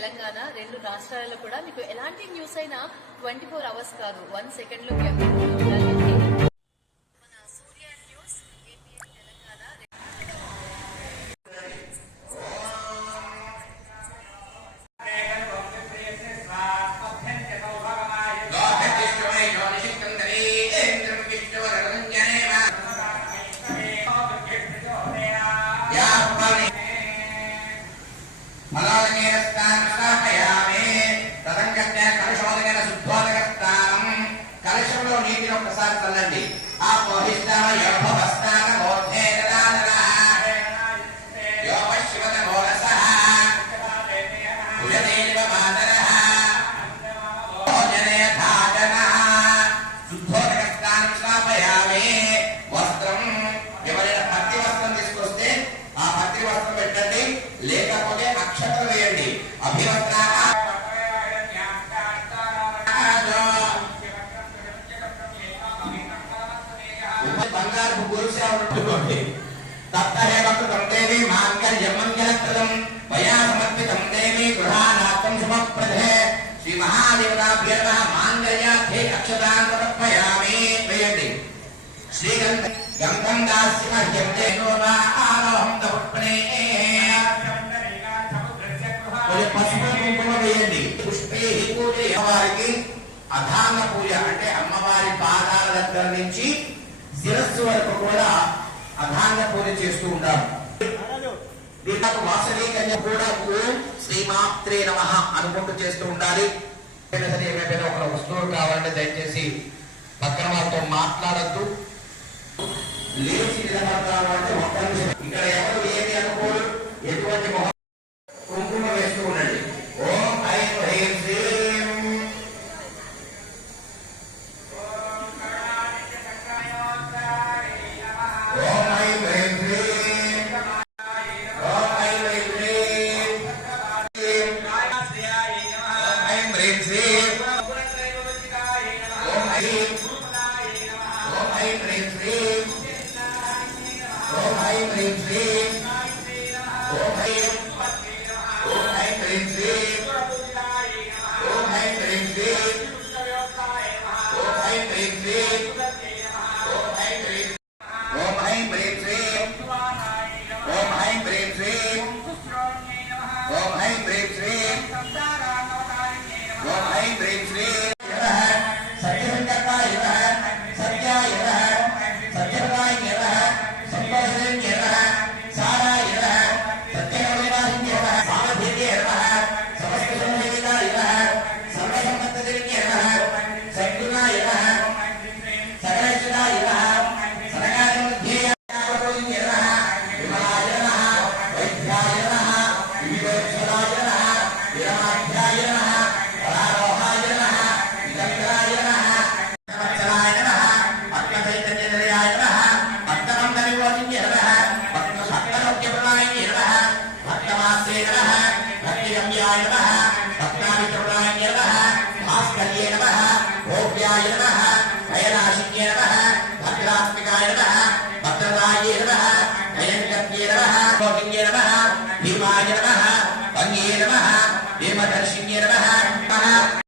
తెలంగాణ రెండు రాష్ట్రాలలో కూడా మీకు ఎలాంటి న్యూస్ అయినా ట్వంటీ ఫోర్ అవర్స్ కాదు వన్ సెకండ్లో మీ గురుసే ఉన్నట్టుకోండి తత్తహేవకృతం దేవి మాంగళ్యమంగళకృతం మయా సమర్పితం దేవి గృహానాత్మం శుభప్రదే శ్రీ మహాదేవతాభ్యర్వ మాంగళ్యార్థే అక్షతాన్ సమర్పయామి వేయండి శ్రీగంధ గంధం దాస్యమహ్యం దేవోవా ఆరోహం తపుత్రే కొంచెం పసుపు కుంకుమ వేయండి పుష్పే పూజ వారికి అధాన పూజ అంటే అమ్మవారి పాదాల దగ్గర నుంచి శిరస్సు వరకు కూడా అధాంగ పూజ చేస్తూ ఉంటారు దీనికి వాసనీ కన్య కూడా శ్రీమాత్రే నమ అనుకుంటూ చేస్తూ ఉండాలి. ఏమైనా ఒక వస్తువులు కావాలంటే దయచేసి పక్కన వాళ్ళతో మాట్లాడద్దు. లేచి నిలబడతారు ஸ்ரீ ஓம் ஐ ஓம் ஐ ஹ்ரீம் ஸ்ரீ ஓம் ஐ ஹ்ரீம் ஸ்ரீ ஓம் ஐ friend, friend. నమః నమ భీమాయ నమ భంగే నమ భీమదర్శిన్యే నమ.